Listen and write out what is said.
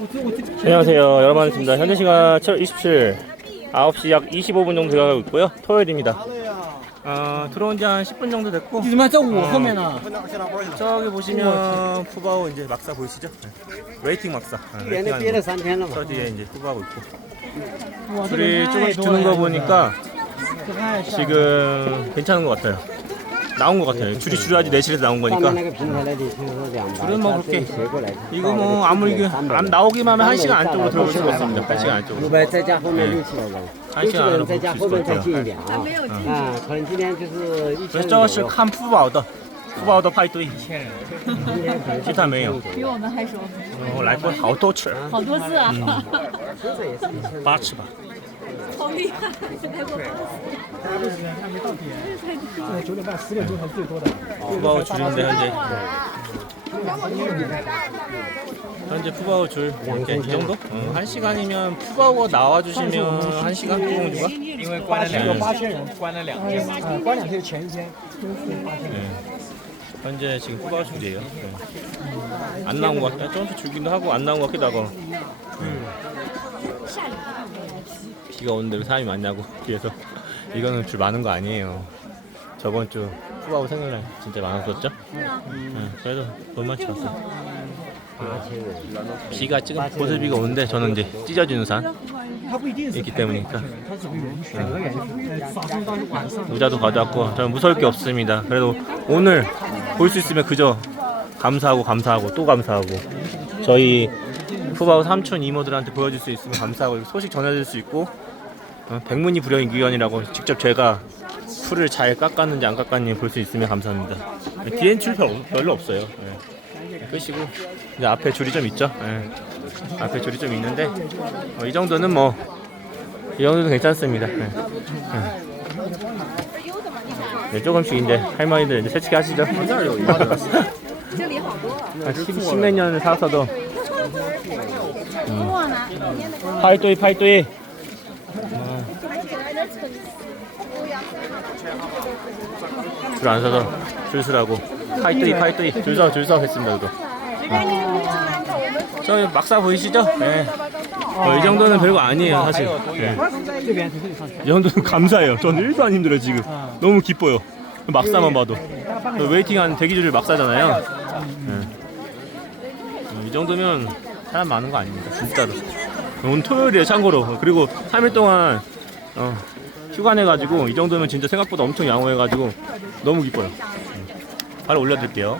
안녕하세요. 여러분입니다. 현재 시간 7월 27일 9시 약 25분 정도 되어가고 있고요. 토요일입니다. 들어온 지 한 10분 정도 됐고, 저기 보시면 푸바오 이제 막사 보이시죠? 웨이팅 막사. 저 뒤에 이제 푸바오고 있고, 둘이 조금씩 주는 거 보니까 지금 괜찮은 것 같아요. 나온 것 같아요. 줄이 줄여야지 내실에서 나온 거니까. 줄은 뭐 그렇게 이거 뭐 아무리 안 나오기만 하면 1시간 안쪽으로 들어올 수가 없습니다. 1시간 안쪽으로. 1시간 안으로 볼 수 있을 것 같아요. 그래서 저是看富宝的派对，其他没有。比我们还熟，我来过好多次，好多次啊， 8次吧。 好厉害，来过8次。9点半、10点钟才最多的。 푸바오 줄인데 현재 푸바오 줄 이렇게 이 정도? 1시간이면 푸바오가 나와주시면 1시간 뚜껑주가? 因为关了8000人，关了2天，关2天前一天。 현재 지금 푸바오 줄이에요. 안 나온 것 같다. 조금씩 줄기도 하고 안 나온 것 같기도 하고. 비가 오는데 왜 사람이 많냐고 뒤에서. 이거는 줄 많은 거 아니에요. 저번 주 푸바오 생일날 진짜 많았었죠? 그래도 돈만 치웠어. 비가 지금 보슬비가 오는데 저는 이제 찢어지는 산 있기 때문이니까 모자도 가져왔고 저는 무서울 게 없습니다. 그래도 오늘 볼 수 있으면 그저 감사하고 또 감사하고 저희 푸바오 삼촌 이모들한테 보여줄 수 있으면 감사하고 소식 전해줄 수 있고 백문이 불여일견이라고 직접 제가 풀을 잘 깎았는지 안 깎았는지 볼 수 있으면 감사합니다. 뒤엔 줄 별로 없어요. 끝이고 이제 앞에 줄이 좀 있죠. 앞에 줄이 좀 있는데 이 정도는 뭐 이 정도는 괜찮습니다. 네, 조금씩 이제 할머니들 이제 새치기 하시죠. 한 10몇 년을 살았어도 파이또이 줄 안 서서 줄 서라고 파이또이 줄 서 했습니다. 저도. 저 막사 보이시죠? 네. 이 정도는 별거 아니에요 사실. 네. 이 정도는 감사해요. 저는 1도 안 힘들어요 지금. 너무 기뻐요. 막사만 봐도. 웨이팅한 대기줄을 막사잖아요. 이 정도면 사람 많은 거 아닙니다 진짜로. 오늘 토요일이에요 참고로. 그리고 3일 동안 휴가 내가지고 이 정도면 진짜 생각보다 엄청 양호해가지고 너무 기뻐요. 바로 올려드릴게요.